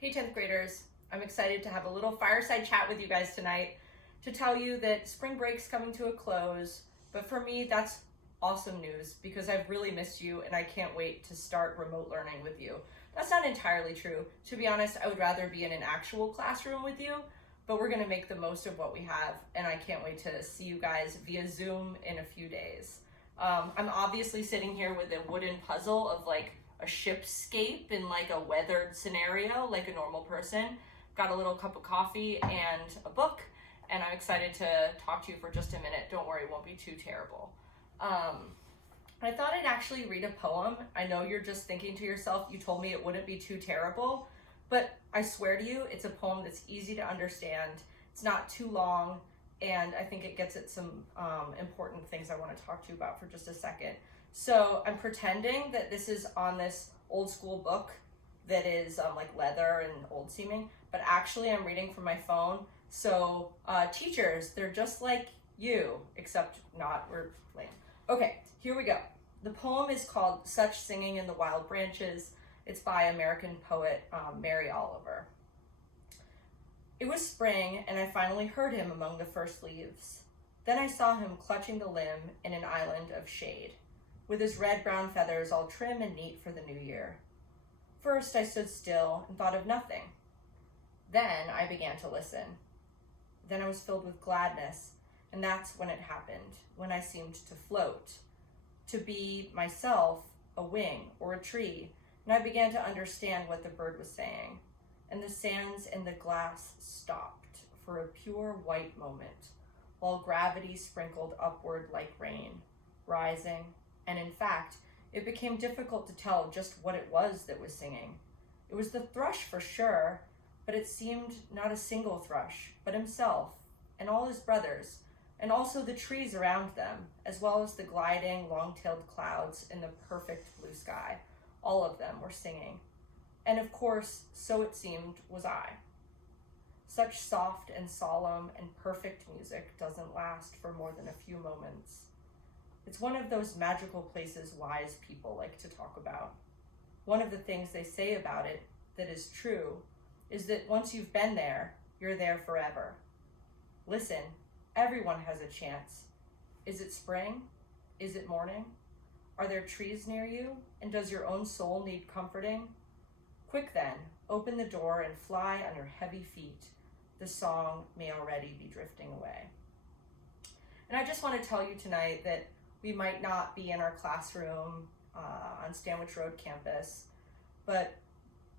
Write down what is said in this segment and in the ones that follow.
Hey 10th graders, I'm excited to have a little fireside chat with you guys tonight to tell you that spring break's coming to a close, but for me that's awesome news because I've really missed you and I can't wait to start remote learning with you. That's not entirely true. To be honest, I would rather be in an actual classroom with you, but we're gonna make the most of what we have and I can't wait to see you guys via Zoom in a few days. I'm obviously sitting here with a wooden puzzle of like a shipscape in like a weathered scenario like a normal person. Got a little cup of coffee and a book, and I'm excited to talk to you for just a minute. Don't worry, it won't be too terrible. I thought I'd actually read a poem. I know you're just thinking to yourself, you told me it wouldn't be too terrible, but I swear to you, it's a poem that's easy to understand. It's not too long, and I think it gets at some important things I want to talk to you about for just a second. So I'm pretending that this is on this old school book that is like leather and old seeming, but actually I'm reading from my phone. So teachers, they're just like you, except not, we're lame. Okay, here we go. The poem is called Such Singing in the Wild Branches. It's by American poet Mary Oliver. It was spring, and I finally heard him among the first leaves. Then I saw him clutching the limb in an island of shade, with his red-brown feathers all trim and neat for the new year. First, I stood still and thought of nothing. Then I began to listen. Then I was filled with gladness, and that's when it happened, when I seemed to float, to be myself a wing or a tree, and I began to understand what the bird was saying. And the sands in the glass stopped for a pure white moment, while gravity sprinkled upward like rain, rising, and in fact, it became difficult to tell just what it was that was singing. It was the thrush for sure, but it seemed not a single thrush, but himself, and all his brothers, and also the trees around them, as well as the gliding, long-tailed clouds in the perfect blue sky. All of them were singing. And of course, so it seemed, was I. Such soft and solemn and perfect music doesn't last for more than a few moments. It's one of those magical places wise people like to talk about. One of the things they say about it that is true is that once you've been there, you're there forever. Listen, everyone has a chance. Is it spring? Is it morning? Are there trees near you? And does your own soul need comforting? Quick then, open the door and fly on your heavy feet. The song may already be drifting away. And I just want to tell you tonight that we might not be in our classroom on Stanwich Road campus, but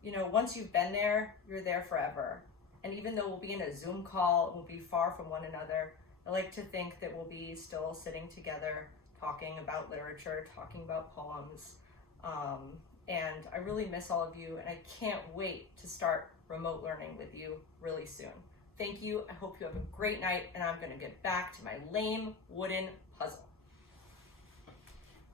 once you've been there, you're there forever. And even though we'll be in a Zoom call, we'll be far from one another, I like to think that we'll be still sitting together, talking about literature, talking about poems. And I really miss all of you, and I can't wait to start remote learning with you really soon. Thank you. I hope you have a great night, and I'm going to get back to my lame wooden puzzle.